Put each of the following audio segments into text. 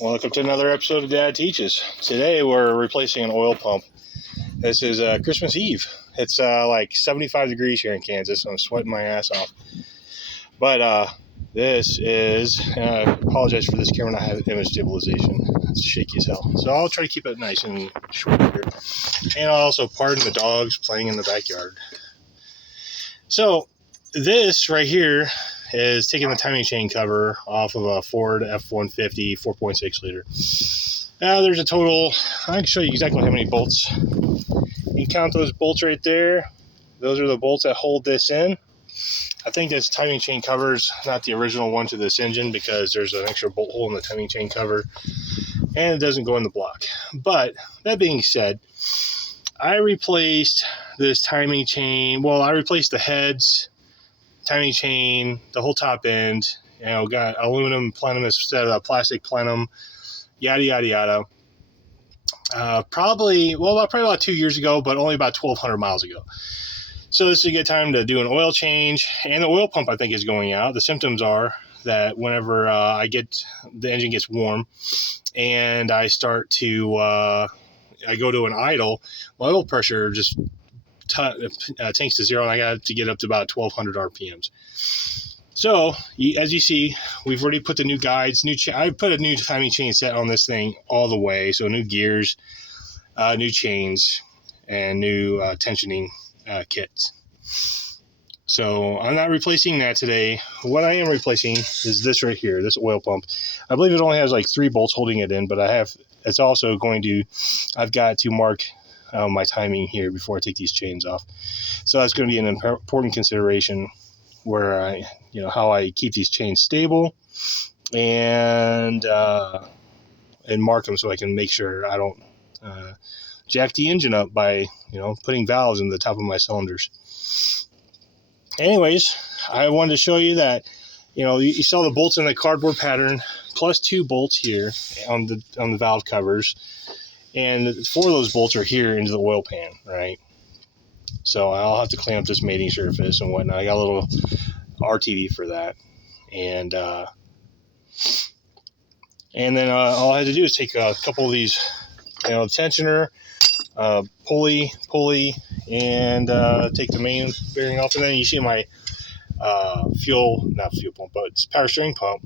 Welcome to another episode of Dad Teaches. Today we're replacing an oil pump. This is Christmas Eve. It's like 75 degrees here in Kansas, so I'm sweating my ass off. But this is, I apologize for this camera not having image stabilization. It's shaky as hell. So I'll try to keep it nice and short here. And I'll also pardon the dogs playing in the backyard. So this right here is taking the timing chain cover off of a Ford F-150 4.6 liter. Now there's a total, I can show you exactly how many bolts. You count those bolts right there. Those are the bolts that hold this in. I think this timing chain cover is not the original one to this engine because there's an extra bolt hole in the timing chain cover and it doesn't go in the block. But that being said, I replaced this timing chain. Well, I replaced the heads, timing chain, the whole top end, got aluminum plenum instead of plastic plenum, yada, yada, yada. Probably about 2 years ago, but only about 1,200 miles ago. So this is a good time to do an oil change, and the oil pump, I think, is going out. The symptoms are that whenever the engine gets warm and I start to, I go to an idle, my oil pressure just tanks to zero, and I got to get up to about 1,200 RPMs. So, as you see, we've already put the new guides, I put a new timing chain set on this thing all the way. So new gears, new chains, and new tensioning kits. So I'm not replacing that today. What I am replacing is this right here, this oil pump. I believe it only has like 3 bolts holding it in, but it's also I've got to mark my timing here before I take these chains off. So that's going to be an important consideration where how I keep these chains stable and mark them so I can make sure I don't jack the engine up by putting valves in the top of my cylinders. Anyways, I wanted to show you that you saw the bolts in the cardboard pattern plus 2 bolts here on the valve covers, and 4 of those bolts are here into the oil pan, right? So I'll have to clean up this mating surface and whatnot. I got a little RTD for that, and then all I had to do is take a couple of these, tensioner, pulley, and take the main bearing off, and then you see my not fuel pump, but it's power steering pump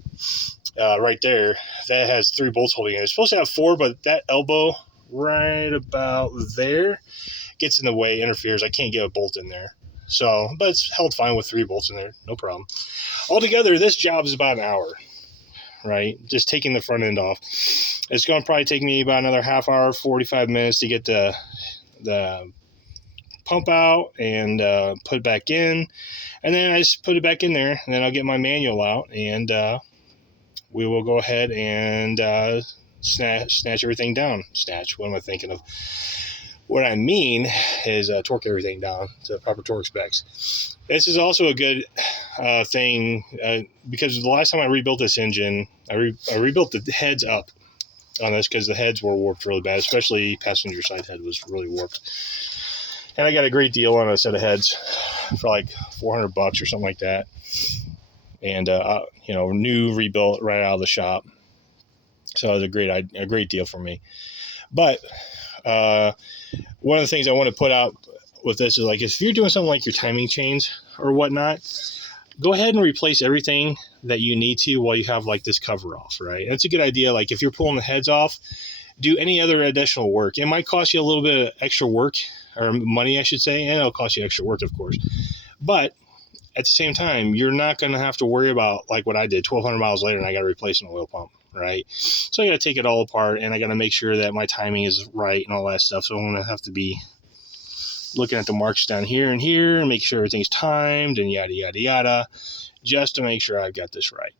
right there. That has 3 bolts holding it. It's supposed to have 4, but that elbow right about there gets in the way, interferes. I can't get a bolt in there. So, but it's held fine with 3 bolts in there, no problem. Altogether, this job is about an hour, right? Just taking the front end off. It's going to probably take me about another half hour, 45 minutes to get the pump out and put it back in. And then I just put it back in there, and then I'll get my manual out, and we will go ahead and snatch everything down. What am I thinking of? What I mean is torque everything down to proper torque specs. This is also a good thing because the last time I rebuilt this engine, I rebuilt the heads up on this because the heads were warped really bad, especially passenger side head was really warped. And I got a great deal on a set of heads for like $400 or something like that. And, new rebuilt right out of the shop. So it was a great deal for me. But one of the things I want to put out with this is, like, if you're doing something like your timing chains or whatnot, go ahead and replace everything that you need to while you have like this cover off, right? And it's a good idea. Like if you're pulling the heads off, do any other additional work. It might cost you a little bit of extra work, or money, I should say, and it'll cost you extra work, of course. But at the same time, you're not going to have to worry about like what I did 1,200 miles later and I got to replace an oil pump, right? So I got to take it all apart, and I got to make sure that my timing is right and all that stuff. So I'm going to have to be looking at the marks down here and make sure everything's timed and yada, yada, yada, just to make sure I've got this right.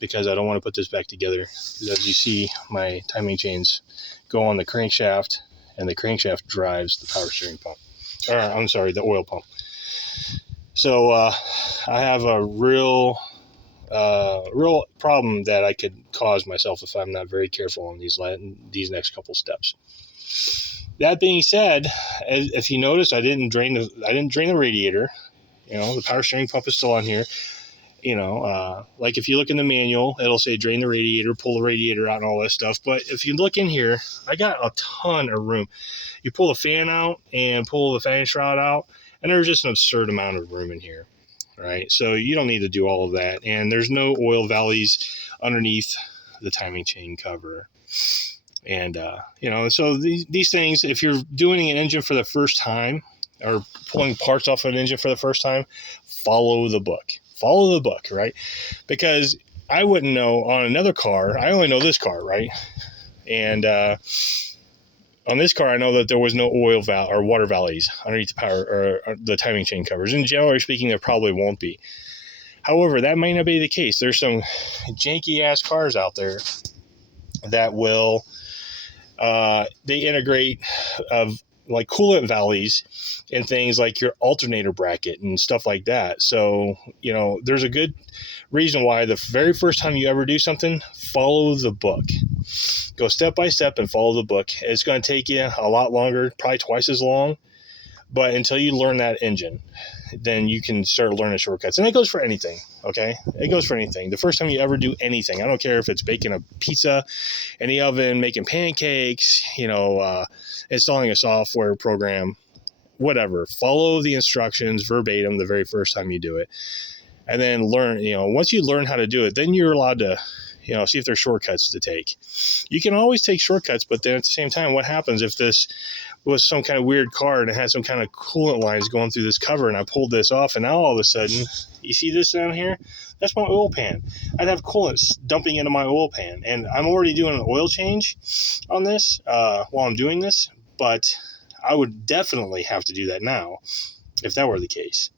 Because I don't want to put this back together. Because as you see, my timing chains go on the crankshaft, and the crankshaft drives the power steering pump. Or, I'm sorry, the oil pump. So I have a real problem that I could cause myself if I'm not very careful on these next couple steps. That being said, if you notice, I didn't drain the radiator. The power steering pump is still on here. Like if you look in the manual, it'll say drain the radiator, pull the radiator out, and all that stuff. But if you look in here, I got a ton of room. You pull the fan out and pull the fan shroud out, and there's just an absurd amount of room in here, right? So you don't need to do all of that. And there's no oil valleys underneath the timing chain cover. And, so these things, if you're doing an engine for the first time or pulling parts off of an engine for the first time, follow the book. Follow the book, right? Because I wouldn't know on another car. I only know this car, right? And on this car, I know that there was no oil valve or water valleys underneath the power or the timing chain covers. And generally speaking, there probably won't be. However, that may not be the case. There's some janky ass cars out there that will they integrate like coolant valleys and things like your alternator bracket and stuff like that. So, there's a good reason why the very first time you ever do something, follow the book. Go step by step and follow the book. It's going to take you a lot longer, probably twice as long. But until you learn that engine, then you can start learning shortcuts. And it goes for anything, okay? It goes for anything. The first time you ever do anything, I don't care if it's baking a pizza in the oven, making pancakes, installing a software program, whatever. Follow the instructions verbatim the very first time you do it. And then learn, once you learn how to do it, then you're allowed to, see if there's shortcuts to take. You can always take shortcuts, but then at the same time, what happens if this was some kind of weird car and it had some kind of coolant lines going through this cover and I pulled this off and now all of a sudden, you see this down here? That's my oil pan. I'd have coolant dumping into my oil pan, and I'm already doing an oil change on this while I'm doing this, but I would definitely have to do that now if that were the case,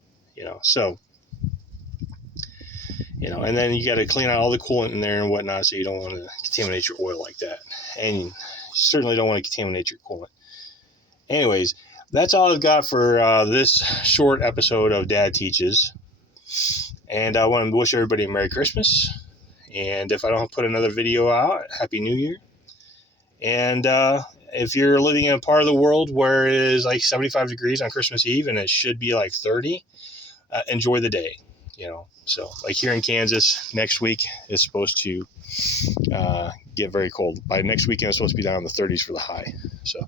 and then you got to clean out all the coolant in there and whatnot, so you don't want to contaminate your oil like that. And you certainly don't want to contaminate your coolant. Anyways, that's all I've got for this short episode of Dad Teaches. And I want to wish everybody a Merry Christmas. And if I don't put another video out, Happy New Year. And if you're living in a part of the world where it is like 75 degrees on Christmas Eve and it should be like 30, enjoy the day. So like here in Kansas, next week is supposed to get very cold. By next weekend, it's supposed to be down in the 30s for the high. So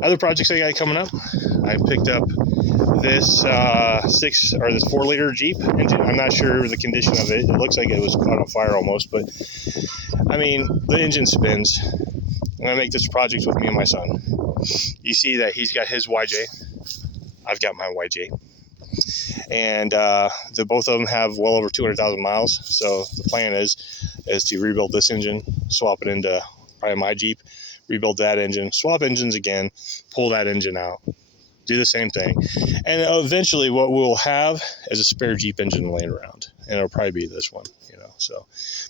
other projects I got coming up, I picked up this 4-liter Jeep engine. I'm not sure the condition of it. It looks like it was caught on fire almost, but the engine spins. I'm going to make this project with me and my son. You see that he's got his YJ. I've got my YJ. And the both of them have well over 200,000 miles. So the plan is to rebuild this engine, swap it into probably my Jeep, rebuild that engine, swap engines again, pull that engine out, do the same thing. And eventually what we'll have is a spare Jeep engine laying around. And it'll probably be this one,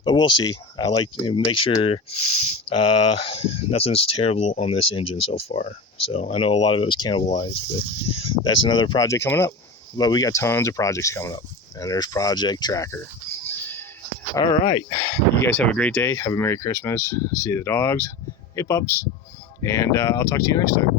but we'll see. I like to make sure nothing's terrible on this engine so far. So I know a lot of it was cannibalized, but that's another project coming up. But we got tons of projects coming up, and there's Project Tracker. All right. You guys have a great day. Have a Merry Christmas. See the dogs. Hey, pups. And I'll talk to you next time.